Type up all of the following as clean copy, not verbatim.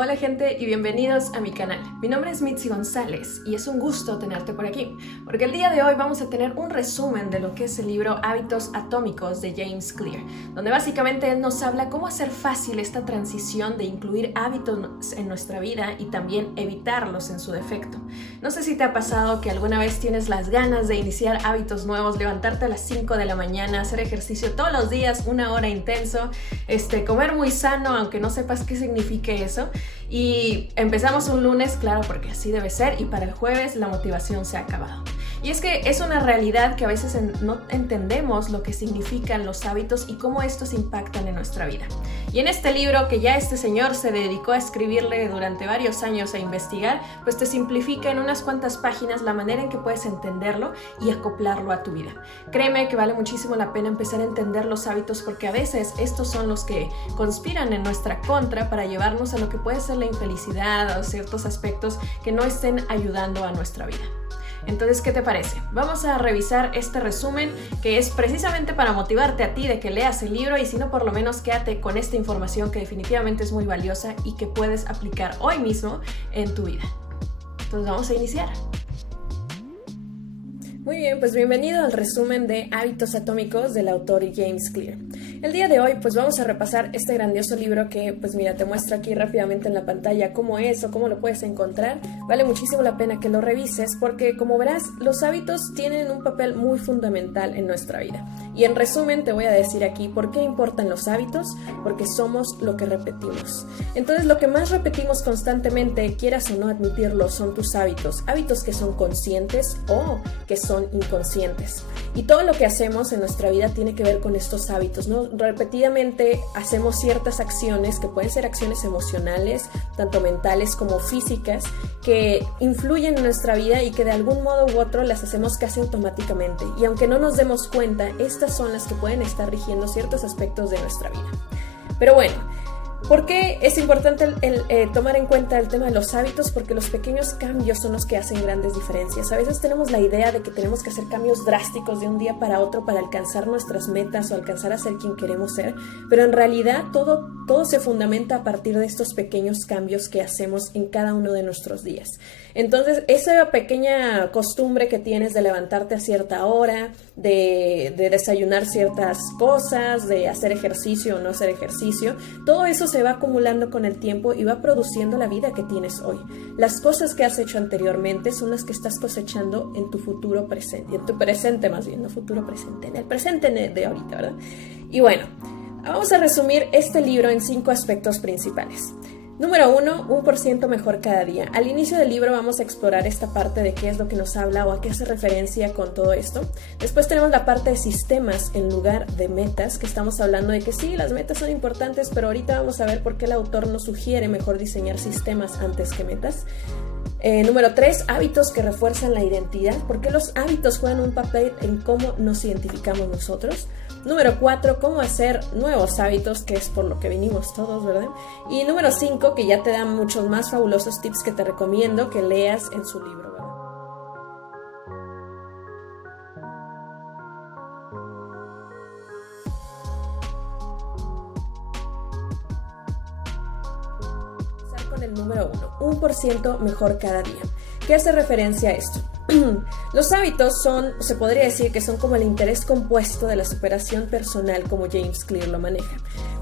Hola gente y bienvenidos a mi canal. Mi nombre es Mitzi González y es un gusto tenerte por aquí, porque el día de hoy vamos a tener un resumen de lo que es el libro Hábitos Atómicos de James Clear, donde básicamente él nos habla cómo hacer fácil esta transición de incluir hábitos en nuestra vida y también evitarlos en su defecto. No sé si te ha pasado que alguna vez tienes las ganas de iniciar hábitos nuevos, levantarte a las 5 de la mañana, hacer ejercicio todos los días, 1 hora intenso, comer muy sano, aunque no sepas qué signifique eso. Y empezamos un lunes, claro, porque así debe ser, y para el jueves la motivación se ha acabado. Y es que es una realidad que a veces no entendemos lo que significan los hábitos y cómo estos impactan en nuestra vida. Y en este libro que ya este señor se dedicó a escribirle durante varios años e investigar, pues te simplifica en unas cuantas páginas la manera en que puedes entenderlo y acoplarlo a tu vida. Créeme que vale muchísimo la pena empezar a entender los hábitos, porque a veces estos son los que conspiran en nuestra contra para llevarnos a lo que puede ser la infelicidad o ciertos aspectos que no estén ayudando a nuestra vida. Entonces, ¿qué te parece? Vamos a revisar este resumen que es precisamente para motivarte a ti de que leas el libro, y si no, por lo menos quédate con esta información que definitivamente es muy valiosa y que puedes aplicar hoy mismo en tu vida. Entonces vamos a iniciar. Muy bien, pues bienvenido al resumen de Hábitos Atómicos del autor James Clear. El día de hoy pues vamos a repasar este grandioso libro que pues mira, te muestro aquí rápidamente en la pantalla cómo es o cómo lo puedes encontrar. Vale muchísimo la pena que lo revises porque, como verás, los hábitos tienen un papel muy fundamental en nuestra vida. Y en resumen te voy a decir aquí por qué importan los hábitos: porque somos lo que repetimos. Entonces, lo que más repetimos constantemente, quieras o no admitirlo, son tus hábitos. Hábitos que son conscientes o que son inconscientes. Y todo lo que hacemos en nuestra vida tiene que ver con estos hábitos, ¿no? Repetidamente hacemos ciertas acciones que pueden ser acciones emocionales, tanto mentales como físicas, que influyen en nuestra vida y que de algún modo u otro las hacemos casi automáticamente. Y aunque no nos demos cuenta, estas son las que pueden estar rigiendo ciertos aspectos de nuestra vida. Pero bueno, ¿por qué es importante tomar en cuenta el tema de los hábitos? Porque los pequeños cambios son los que hacen grandes diferencias. A veces tenemos la idea de que tenemos que hacer cambios drásticos de un día para otro para alcanzar nuestras metas o alcanzar a ser quien queremos ser, pero en realidad todo se fundamenta a partir de estos pequeños cambios que hacemos en cada uno de nuestros días. Entonces, esa pequeña costumbre que tienes de levantarte a cierta hora, de desayunar ciertas cosas, de hacer ejercicio o no hacer ejercicio, todo eso se va acumulando con el tiempo y va produciendo la vida que tienes hoy. Las cosas que has hecho anteriormente son las que estás cosechando en tu futuro presente, en tu presente más bien, no futuro presente, en el presente de ahorita, ¿verdad? Y bueno, vamos a resumir este libro en 5 aspectos principales. Número 1, 1% mejor cada día. Al inicio del libro vamos a explorar esta parte de qué es lo que nos habla o a qué hace referencia con todo esto. Después tenemos la parte de sistemas en lugar de metas, que estamos hablando de que sí, las metas son importantes, pero ahorita vamos a ver por qué el autor nos sugiere mejor diseñar sistemas antes que metas. Número 3, hábitos que refuerzan la identidad. ¿Por qué los hábitos juegan un papel en cómo nos identificamos nosotros? Número 4, cómo hacer nuevos hábitos, que es por lo que vinimos todos, ¿verdad? Y número 5, que ya te dan muchos más fabulosos tips que te recomiendo que leas en su libro, ¿verdad? Empezar con el número 1, 1% mejor cada día. ¿Qué hace referencia a esto? Los hábitos se podría decir que son como el interés compuesto de la superación personal, como James Clear lo maneja.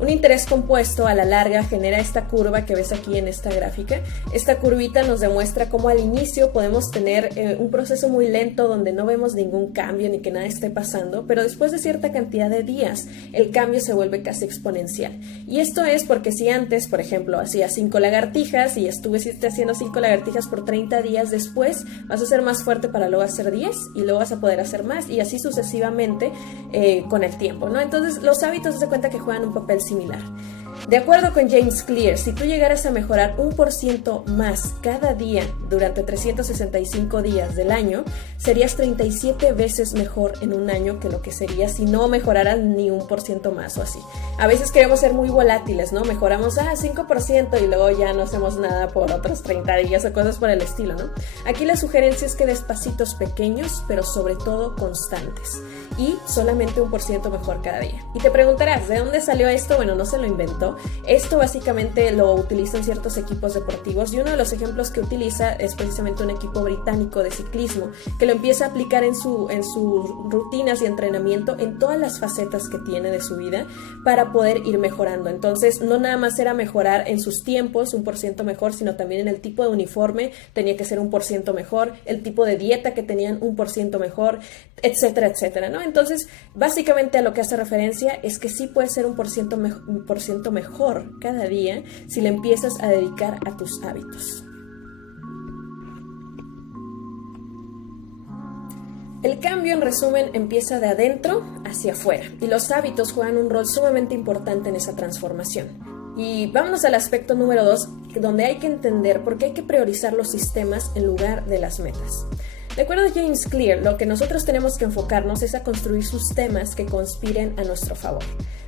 Un interés compuesto a la larga genera esta curva que ves aquí en esta gráfica. Esta curvita nos demuestra cómo al inicio podemos tener un proceso muy lento donde no vemos ningún cambio ni que nada esté pasando, pero después de cierta cantidad de días el cambio se vuelve casi exponencial. Y esto es porque si antes, por ejemplo, hacías 5 lagartijas y estuviste haciendo 5 lagartijas por 30 días, después vas a ser más fuerte para luego hacer 10 y luego vas a poder hacer más, y así sucesivamente con el tiempo, ¿no? Entonces los hábitos se cuenta que juegan un papel similar. De acuerdo con James Clear, si tú llegaras a mejorar 1% más cada día durante 365 días del año, serías 37 veces mejor en un año que lo que sería si no mejoraras ni 1% más o así. A veces queremos ser muy volátiles, ¿no? Mejoramos 5% y luego ya no hacemos nada por otros 30 días o cosas por el estilo, ¿no? Aquí la sugerencia es que des pasitos pequeños, pero sobre todo constantes. Y solamente 1% mejor cada día. Y te preguntarás, ¿de dónde salió esto? Bueno, no se lo inventó. ejemplo, esto básicamente lo utilizan ciertos equipos deportivos y uno de los ejemplos que utiliza es precisamente un equipo británico de ciclismo que lo empieza a aplicar en sus rutinas y entrenamiento en todas las facetas que tiene de su vida para poder ir mejorando. Entonces, no nada más era mejorar en sus tiempos, 1% mejor, sino también en el tipo de uniforme tenía que ser 1% mejor, el tipo de dieta que tenían 1% mejor, etcétera, etcétera, ¿no? Entonces, básicamente a lo que hace referencia es que sí puede ser 1% mejor cada día si le empiezas a dedicar a tus hábitos. El cambio, en resumen, empieza de adentro hacia afuera y los hábitos juegan un rol sumamente importante en esa transformación. Y vámonos al aspecto número 2, donde hay que entender por qué hay que priorizar los sistemas en lugar de las metas. De acuerdo a James Clear, lo que nosotros tenemos que enfocarnos es a construir sistemas que conspiren a nuestro favor.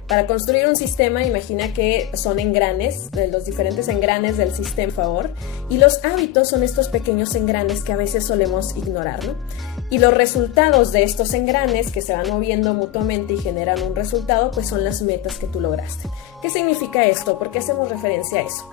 Para construir un sistema, imagina que son engranes, los diferentes engranes del sistema a favor, y los hábitos son estos pequeños engranes que a veces solemos ignorar, ¿no? Y los resultados de estos engranes que se van moviendo mutuamente y generan un resultado, pues son las metas que tú lograste. ¿Qué significa esto? ¿Por qué hacemos referencia a eso?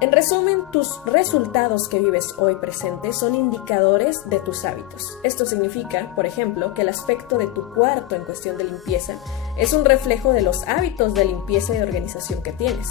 En resumen, tus resultados que vives hoy presente son indicadores de tus hábitos. Esto significa, por ejemplo, que el aspecto de tu cuarto en cuestión de limpieza es un reflejo de los hábitos de limpieza y de organización que tienes.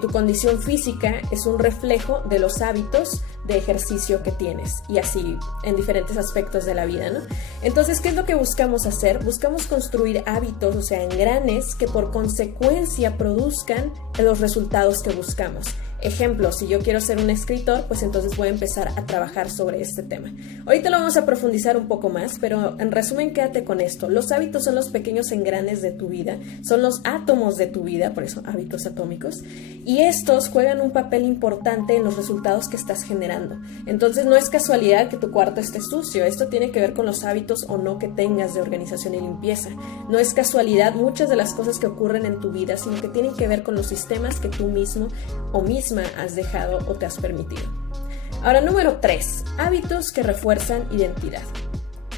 Tu condición física es un reflejo de los hábitos de ejercicio que tienes y así en diferentes aspectos de la vida, ¿no? Entonces, ¿qué es lo que buscamos hacer? Buscamos construir hábitos, o sea, engranes que por consecuencia produzcan los resultados que buscamos. Ejemplo, si yo quiero ser un escritor, pues entonces voy a empezar a trabajar sobre este tema. Ahorita lo vamos a profundizar un poco más, pero en resumen quédate con esto. Los hábitos son los pequeños engranes de tu vida, son los átomos de tu vida, por eso hábitos atómicos, y estos juegan un papel importante en los resultados que estás generando. Entonces no es casualidad que tu cuarto esté sucio, esto tiene que ver con los hábitos o no que tengas de organización y limpieza. No es casualidad muchas de las cosas que ocurren en tu vida, sino que tienen que ver con los sistemas que tú mismo o misma has dejado o te has permitido. Ahora, número 3, hábitos que refuerzan identidad.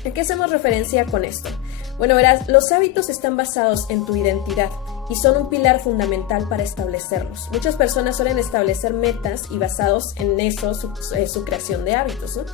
¿A qué hacemos referencia con esto? Bueno, verás, los hábitos están basados en tu identidad y son un pilar fundamental para establecerlos. Muchas personas suelen establecer metas y basados en eso su creación de hábitos, ¿no?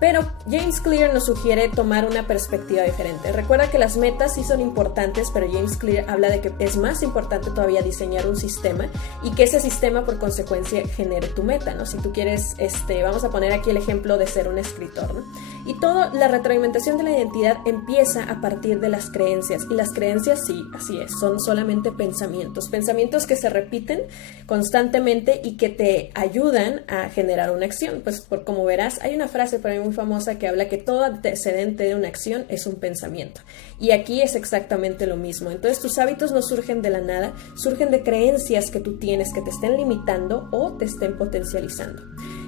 Pero James Clear nos sugiere tomar una perspectiva diferente. Recuerda que las metas sí son importantes, pero James Clear habla de que es más importante todavía diseñar un sistema y que ese sistema por consecuencia genere tu meta, ¿no? Si tú quieres, vamos a poner aquí el ejemplo de ser un escritor, ¿no? Y toda la retroalimentación de la identidad empieza a partir de las creencias. Y las creencias, sí, así es, son solamente pensamientos que se repiten constantemente y que te ayudan a generar una acción. Pues como verás, hay una frase por ahí muy famosa que habla que todo antecedente de una acción es un pensamiento. Y aquí es exactamente lo mismo. Entonces tus hábitos no surgen de la nada, surgen de creencias que tú tienes que te estén limitando o te estén potencializando.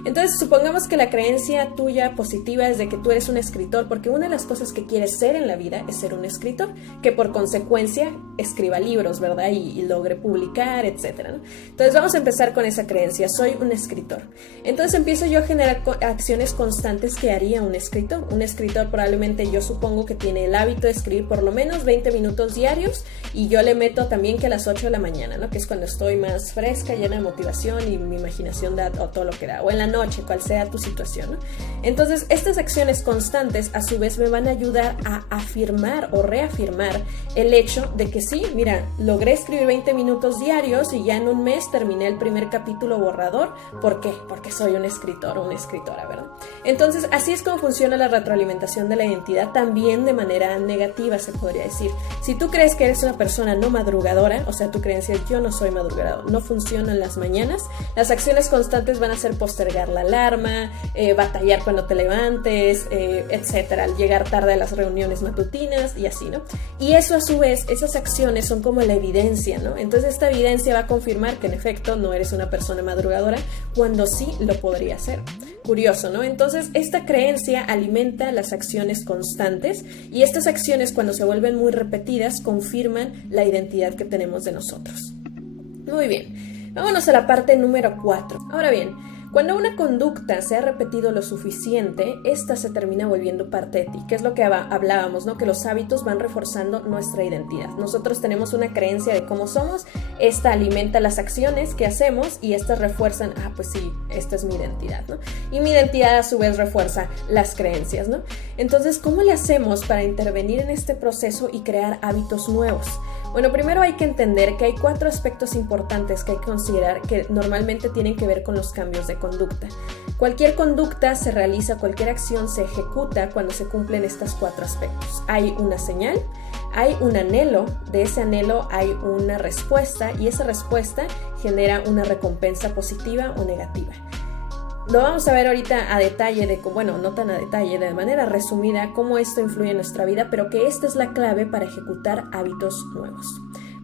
Entonces, supongamos que la creencia tuya positiva es de que tú eres un escritor, porque una de las cosas que quieres ser en la vida es ser un escritor, que por consecuencia escriba libros, ¿verdad? Y logre publicar, etcétera, ¿no? Entonces, vamos a empezar con esa creencia, soy un escritor. Entonces, empiezo yo a generar acciones constantes que haría un escritor. Un escritor probablemente yo supongo que tiene el hábito de escribir por lo menos 20 minutos diarios y yo le meto también que a las 8 de la mañana, ¿no? Que es cuando estoy más fresca, llena de motivación y mi imaginación da o todo lo que da, o en la noche, cual sea tu situación, ¿no? Entonces, estas acciones constantes a su vez me van a ayudar a afirmar o reafirmar el hecho de que sí, mira, logré escribir 20 minutos diarios y ya en un mes terminé el primer capítulo borrador. ¿Por qué? Porque soy un escritor o una escritora, ¿verdad? Entonces, así es como funciona la retroalimentación de la identidad, también de manera negativa, se podría decir. Si tú crees que eres una persona no madrugadora, o sea, tu creencia es yo no soy madrugador, no funcionan las mañanas, las acciones constantes van a ser postergar la alarma, batallar cuando te levantes, etcétera, llegar tarde a las reuniones matutinas y así, ¿no? Y eso a su vez, esas acciones son como la evidencia, ¿no? Entonces esta evidencia va a confirmar que en efecto no eres una persona madrugadora cuando sí lo podría ser. Curioso, ¿no? Entonces esta creencia alimenta las acciones constantes y estas acciones cuando se vuelven muy repetidas confirman la identidad que tenemos de nosotros. Muy bien, vámonos a la parte número 4. Ahora bien, Cuando una conducta se ha repetido lo suficiente, esta se termina volviendo parte de ti, que es lo que hablábamos, ¿no? Que los hábitos van reforzando nuestra identidad. Nosotros tenemos una creencia de cómo somos, esta alimenta las acciones que hacemos y estas refuerzan, pues sí, esta es mi identidad, ¿no? Y mi identidad a su vez refuerza las creencias, ¿no? Entonces, ¿cómo le hacemos para intervenir en este proceso y crear hábitos nuevos? Bueno, primero hay que entender que hay 4 aspectos importantes que hay que considerar que normalmente tienen que ver con los cambios de conducta. Cualquier conducta se realiza, cualquier acción se ejecuta cuando se cumplen estos 4 aspectos. Hay una señal, hay un anhelo, de ese anhelo hay una respuesta y esa respuesta genera una recompensa positiva o negativa. Lo vamos a ver ahorita a detalle, no tan a detalle, de manera resumida, cómo esto influye en nuestra vida, pero que esta es la clave para ejecutar hábitos nuevos.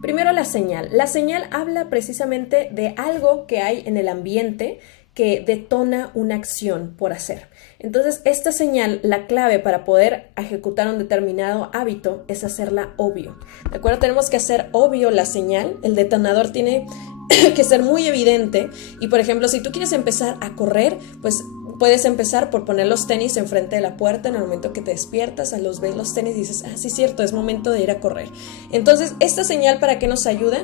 Primero, la señal. La señal habla precisamente de algo que hay en el ambiente que detona una acción por hacer. Entonces, esta señal, la clave para poder ejecutar un determinado hábito es hacerla obvio. ¿De acuerdo? Tenemos que hacer obvio la señal. El detonador tiene que ser muy evidente y, por ejemplo, si tú quieres empezar a correr, pues puedes empezar por poner los tenis enfrente de la puerta en el momento que te despiertas, ves los tenis y dices, sí, cierto, es momento de ir a correr. Entonces, esta señal, ¿para qué nos ayuda?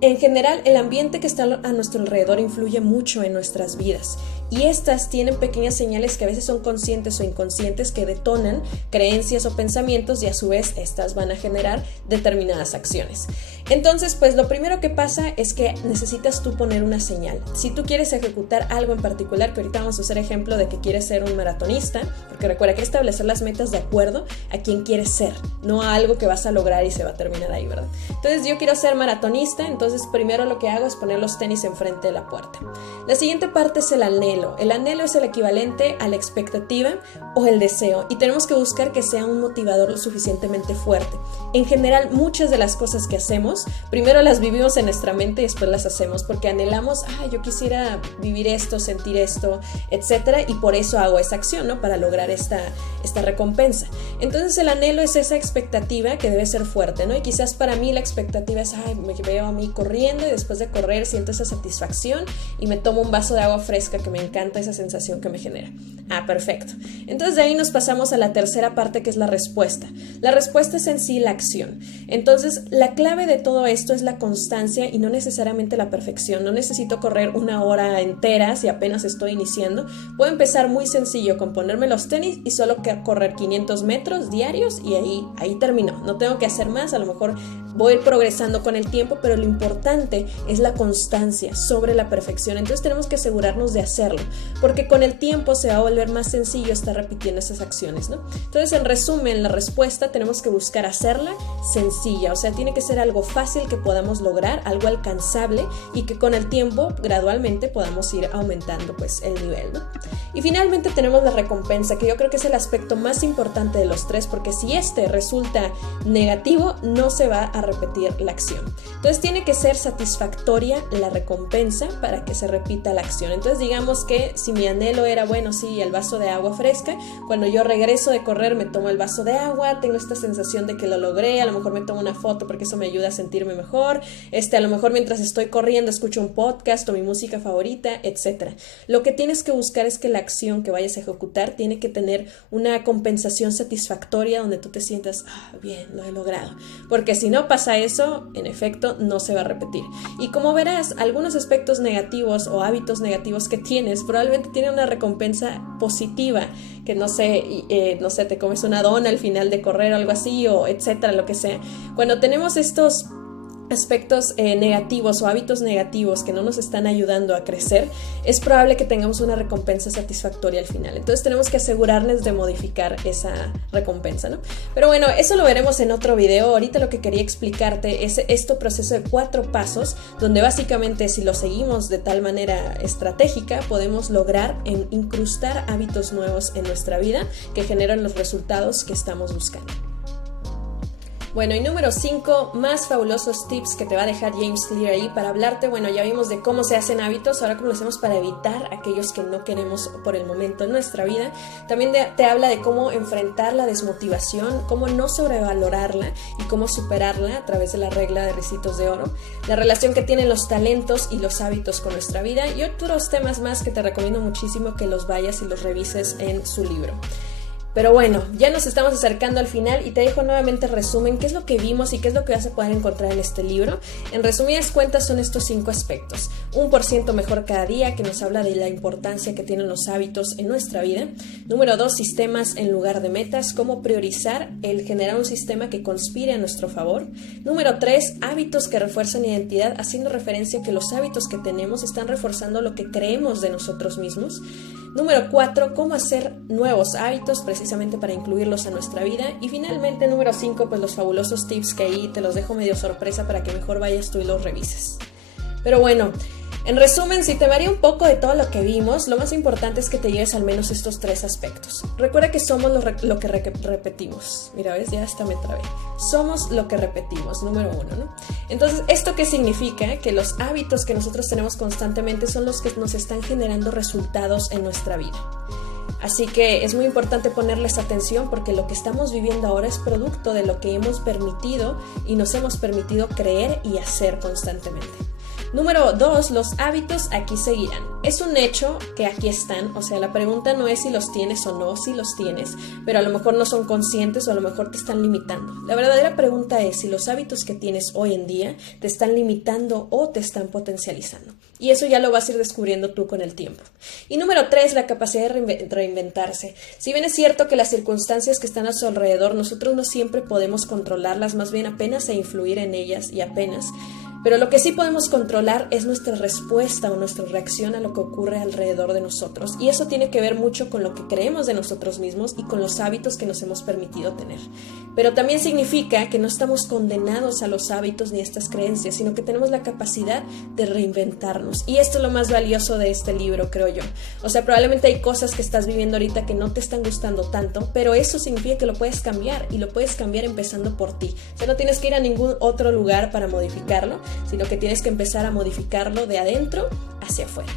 En general, el ambiente que está a nuestro alrededor influye mucho en nuestras vidas y estas tienen pequeñas señales que a veces son conscientes o inconscientes que detonan creencias o pensamientos y a su vez estas van a generar determinadas acciones. Entonces, pues lo primero que pasa es que necesitas tú poner una señal. Si tú quieres ejecutar algo en particular, que ahorita vamos a hacer ejemplo de que quieres ser un maratonista, porque recuerda que establecer las metas de acuerdo a quién quieres ser, no a algo que vas a lograr y se va a terminar ahí, ¿verdad? Entonces, yo quiero ser maratonista, entonces primero lo que hago es poner los tenis enfrente de la puerta. La siguiente parte es el anhelo. El anhelo es el equivalente a la expectativa o el deseo y tenemos que buscar que sea un motivador lo suficientemente fuerte. En general, muchas de las cosas que hacemos, primero las vivimos en nuestra mente y después las hacemos porque anhelamos, yo quisiera vivir esto, sentir esto, etcétera, y por eso hago esa acción, ¿no? Para lograr esta recompensa. Entonces, el anhelo es esa expectativa que debe ser fuerte, ¿no? Y quizás para mí la expectativa es, me veo a mí corriendo y después de correr siento esa satisfacción y me tomo un vaso de agua fresca que me encanta esa sensación que me genera. Perfecto. Entonces de ahí nos pasamos a la tercera parte que es la respuesta. La respuesta es en sí la acción. Entonces la clave de todo esto es la constancia y no necesariamente la perfección. No necesito correr 1 hora entera si apenas estoy iniciando. Puedo empezar muy sencillo con ponerme los tenis y solo correr 500 metros diarios y ahí terminó. No tengo que hacer más, a lo mejor voy a ir progresando con el tiempo, pero lo importante es la constancia sobre la perfección. Entonces tenemos que asegurarnos de hacerlo, porque con el tiempo se va a volver más sencillo estar repitiendo esas acciones, ¿no? Entonces, en resumen, la respuesta tenemos que buscar hacerla sencilla, o sea, tiene que ser algo fácil que podamos lograr, algo alcanzable y que con el tiempo gradualmente podamos ir aumentando pues el nivel, ¿no? Y finalmente tenemos la recompensa, que yo creo que es el aspecto más importante de los 3, porque si este resulta negativo, no se va a repetir la acción. Entonces tiene que ser satisfactoria la recompensa para que se repita la acción. Entonces digamos que si mi anhelo era, sí, el vaso de agua fresca, cuando yo regreso de correr me tomo el vaso de agua, tengo esta sensación de que lo logré, a lo mejor me tomo una foto porque eso me ayuda a sentirme mejor, a lo mejor mientras estoy corriendo escucho un podcast o mi música favorita, etc. Lo que tienes que buscar es que la acción que vayas a ejecutar tiene que tener una compensación satisfactoria donde tú te sientas, bien, lo he logrado, porque si no pasa eso, en efecto, no se va a repetir. Y como verás, algunos aspectos negativos o hábitos negativos que tienes probablemente tienen una recompensa positiva, que no sé, te comes una dona al final de correr o algo así, o etcétera, lo que sea. Cuando tenemos estos aspectos negativos o hábitos negativos que no nos están ayudando a crecer, es probable que tengamos una recompensa satisfactoria al final. Entonces tenemos que asegurarnos de modificar esa recompensa, ¿no? Pero bueno, eso lo veremos en otro video. Ahorita lo que quería explicarte es este proceso de 4 pasos, donde básicamente si lo seguimos de tal manera estratégica, podemos lograr incrustar hábitos nuevos en nuestra vida que generan los resultados que estamos buscando. Bueno, y número 5, más fabulosos tips que te va a dejar James Clear ahí para hablarte. Bueno, ya vimos de cómo se hacen hábitos, ahora cómo lo hacemos para evitar aquellos que no queremos por el momento en nuestra vida. También te habla de cómo enfrentar la desmotivación, cómo no sobrevalorarla y cómo superarla a través de la regla de ricitos de oro, la relación que tienen los talentos y los hábitos con nuestra vida y otros temas más que te recomiendo muchísimo que los vayas y los revises en su libro. Pero bueno, ya nos estamos acercando al final y te dejo nuevamente el resumen, qué es lo que vimos y qué es lo que vas a poder encontrar en este libro. En resumidas cuentas son estos 5 aspectos. 1% mejor cada día, que nos habla de la importancia que tienen los hábitos en nuestra vida. Número 2, sistemas en lugar de metas, cómo priorizar el generar un sistema que conspire a nuestro favor. Número 3, hábitos que refuerzan identidad, haciendo referencia a que los hábitos que tenemos están reforzando lo que creemos de nosotros mismos. Número 4, cómo hacer nuevos hábitos precisamente para incluirlos a nuestra vida. Y finalmente, número 5, pues los fabulosos tips que ahí te los dejo medio sorpresa para que mejor vayas tú y los revises. Pero bueno, en resumen, si te varía un poco de todo lo que vimos, lo más importante es que te lleves al menos estos 3 aspectos. Recuerda que somos lo que repetimos. Mira, ¿ves? Ya hasta me trabé. Somos lo que repetimos, número 1, ¿no? Entonces, ¿esto qué significa? Que los hábitos que nosotros tenemos constantemente son los que nos están generando resultados en nuestra vida. Así que es muy importante ponerles atención porque lo que estamos viviendo ahora es producto de lo que hemos permitido y nos hemos permitido creer y hacer constantemente. Número 2, los hábitos aquí seguirán. Es un hecho que aquí están, o sea, la pregunta no es si los tienes o no, si los tienes, pero a lo mejor no son conscientes o a lo mejor te están limitando. La verdadera pregunta es si los hábitos que tienes hoy en día te están limitando o te están potencializando. Y eso ya lo vas a ir descubriendo tú con el tiempo. Y número 3, la capacidad de reinventarse. Si bien es cierto que las circunstancias que están a su alrededor, nosotros no siempre podemos controlarlas, más bien apenas a influir en ellas y apenas. Pero lo que sí podemos controlar es nuestra respuesta o nuestra reacción a lo que ocurre alrededor de nosotros. Y eso tiene que ver mucho con lo que creemos de nosotros mismos y con los hábitos que nos hemos permitido tener. Pero también significa que no estamos condenados a los hábitos ni a estas creencias, sino que tenemos la capacidad de reinventarnos. Y esto es lo más valioso de este libro, creo yo. O sea, probablemente hay cosas que estás viviendo ahorita que no te están gustando tanto, pero eso significa que lo puedes cambiar y lo puedes cambiar empezando por ti. O sea, no tienes que ir a ningún otro lugar para modificarlo, sino que tienes que empezar a modificarlo de adentro hacia afuera.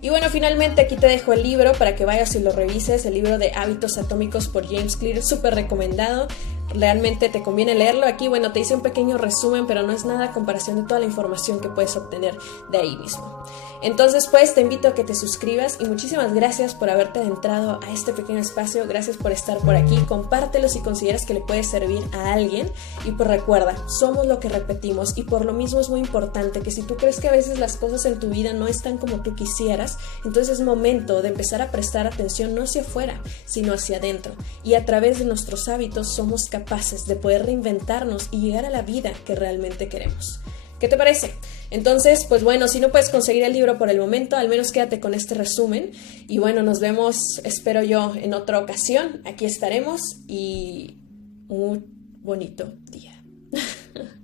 Y bueno, finalmente aquí te dejo el libro para que vayas y lo revises, el libro de Hábitos Atómicos por James Clear, súper recomendado. Realmente te conviene leerlo. Aquí, bueno, te hice un pequeño resumen, pero no es nada a comparación de toda la información que puedes obtener de ahí mismo. Entonces, pues, te invito a que te suscribas y muchísimas gracias por haberte adentrado a este pequeño espacio. Gracias por estar por aquí. Compártelo si consideras que le puede servir a alguien. Y pues recuerda, somos lo que repetimos y por lo mismo es muy importante que si tú crees que a veces las cosas en tu vida no están como tú quisieras, entonces es momento de empezar a prestar atención no hacia afuera, sino hacia adentro. Y a través de nuestros hábitos somos capaces de poder reinventarnos y llegar a la vida que realmente queremos. ¿Qué te parece? Entonces, pues bueno, si no puedes conseguir el libro por el momento, al menos quédate con este resumen. Y bueno, nos vemos, espero yo, en otra ocasión. Aquí estaremos y un bonito día.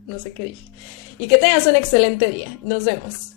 No sé qué dije. Y que tengas un excelente día. Nos vemos.